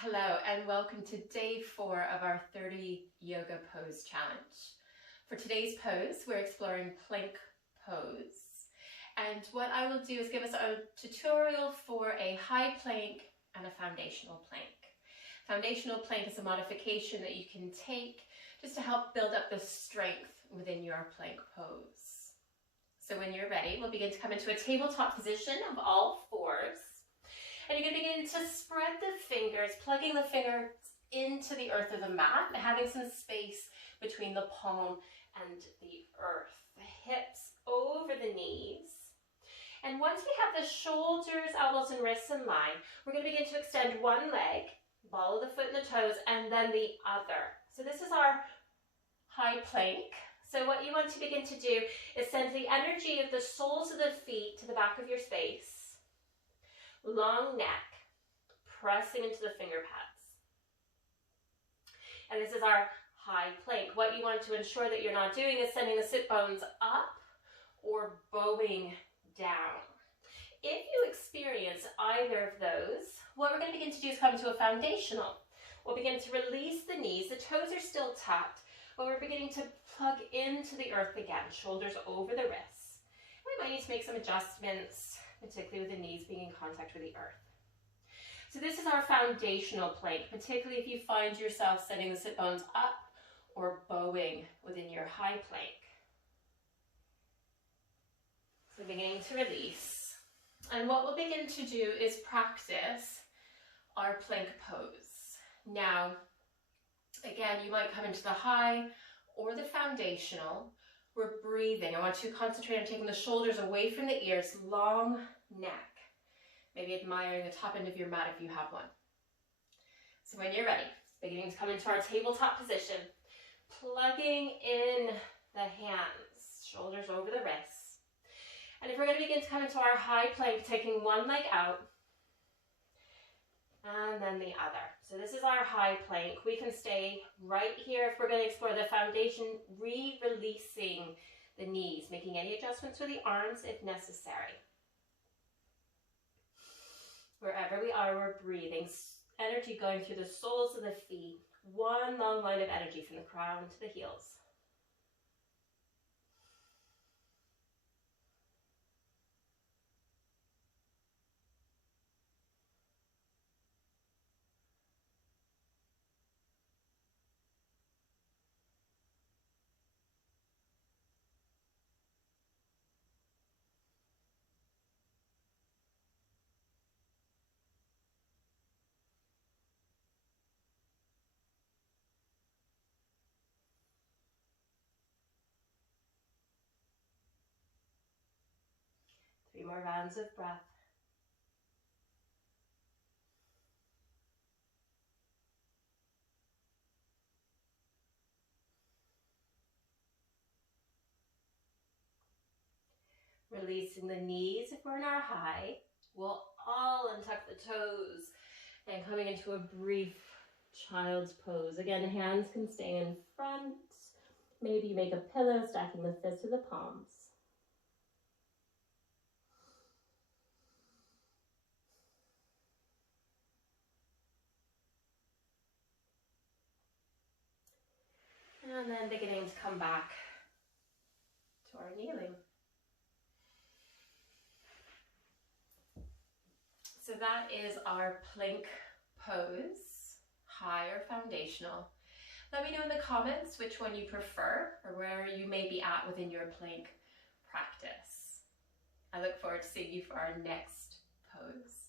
Hello and welcome to day 4 of our 30 yoga pose challenge. For today's pose, we're exploring plank pose. And what I will do is give us a tutorial for a high plank and a foundational plank. Foundational plank is a modification that you can take just to help build up the strength within your plank pose. So when you're ready, we'll begin to come into a tabletop position of all fours. And you're going to begin to spread the fingers, plugging the fingers into the earth of the mat, having some space between the palm and the earth. The hips over the knees. And once we have the shoulders, elbows, and wrists in line, we're going to begin to extend one leg, ball of the foot and the toes, and then the other. So this is our high plank. So what you want to begin to do is send the energy of the soles of the feet to the back of your space. Long neck, pressing into the finger pads. And this is our high plank. What you want to ensure that you're not doing is sending the sit bones up or bowing down. If you experience either of those, what we're going to begin to do is come to a foundational. We'll begin to release the knees. The toes are still tucked, but we're beginning to plug into the earth again, shoulders over the wrists. We might need to make some adjustments, particularly with the knees being in contact with the earth. So this is our foundational plank, particularly if you find yourself setting the sit bones up or bowing within your high plank. So beginning to release. And what we'll begin to do is practice our plank pose. Now, again, you might come into the high or the foundational. We're breathing. I want to concentrate on taking the shoulders away from the ears, long neck. Maybe admiring the top end of your mat if you have one. So when you're ready, beginning to come into our tabletop position, plugging in the hands, shoulders over the wrists. And if we're going to begin to come into our high plank, taking one leg out, and then the other. So this is our high plank. We can stay right here if we're going to explore the foundation, re-releasing the knees, making any adjustments with the arms if necessary. Wherever we are, we're breathing. Energy going through the soles of the feet. One long line of energy from the crown to the heels. Three more rounds of breath. Releasing the knees if we're in our high. We'll all untuck the toes and coming into a brief child's pose. Again, hands can stay in front. Maybe make a pillow, stacking the fists to the palms. And then beginning to come back to our kneeling. So that is our plank pose, high or foundational. Let me know in the comments which one you prefer or where you may be at within your plank practice. I look forward to seeing you for our next pose.